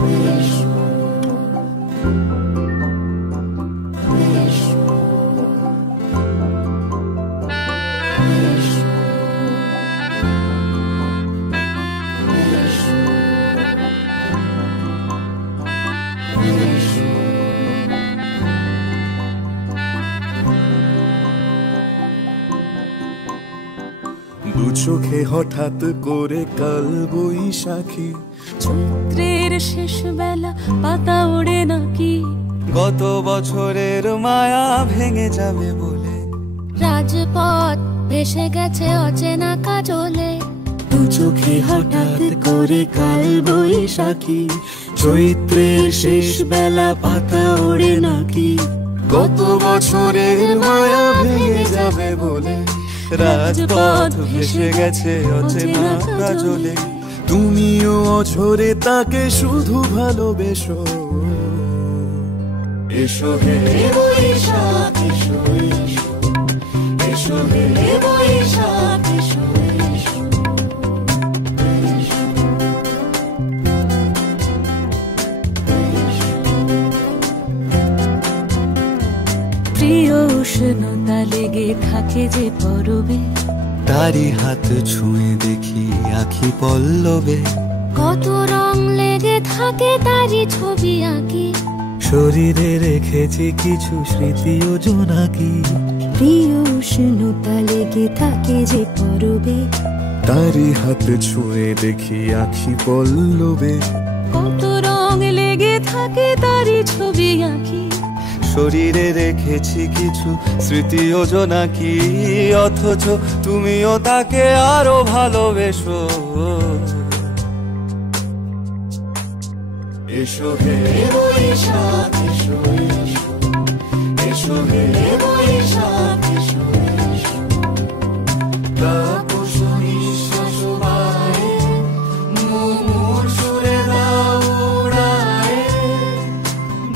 দু চোখে হঠাৎ করে কাল বৈশাখী, চৈত্রের শেষ বেলা পাতা ওড়ে নাকি, গত বছরের মায়া ভেঙে যাবে বলে, রাজপথ ভেসে গেছে অচেনা কাজলে। দু চোখে হঠাৎ করে কাল বৈশাখী, চৈত্রের শেষ বেলা পাতা ওড়ে নাকি, গত বছরের মায়া ভেঙে যাবে বলে, রাজপথ ভেসে গেছে অচেনা কাজলে। তুমিও অঝরে তাকে শুধু ভালোবেসো, এসো হে বৈশাখ এসো এসো, এসো হে বৈশাখ এসো এসো। প্রিয় উষ্ণতা লেগে থাকে যে পরবে, তারি হাত ছুঁয়ে দেখি আখি পল্লবে, কত রং লেগে থাকে তারই ছবি আঁকি, শরীরে রেখেছি কিছু স্মৃতি ও জোনাকি। প্রিয় উষ্ণতা লেগে থাকে যে পরবে, তারি হাত ছুঁয়ে দেখি আখি পল্লবে, কত রং লেগে থাকে তারই ছবি আঁকি, শরীরে রেখেছি কিছু স্মৃতি ও জোনাকি। অথচ তুমিও তাকে আরো ভালোবেসো, এসো হে বৈশাখ এসো এসো, এসো হে বৈশাখ এসো এসো। তাপস নিঃশ্বাস বায়ে, মুমুর সুরে দাও উড়ায়ে,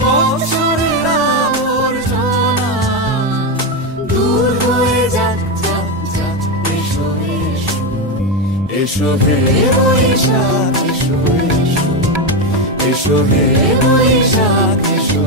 বৎসরের আবর্জনা দূর হয়ে যাক যাক যাক। এসো এসো, এসো হে বৈশাখ এসো এসো, এসো হে বৈশাখ এসো।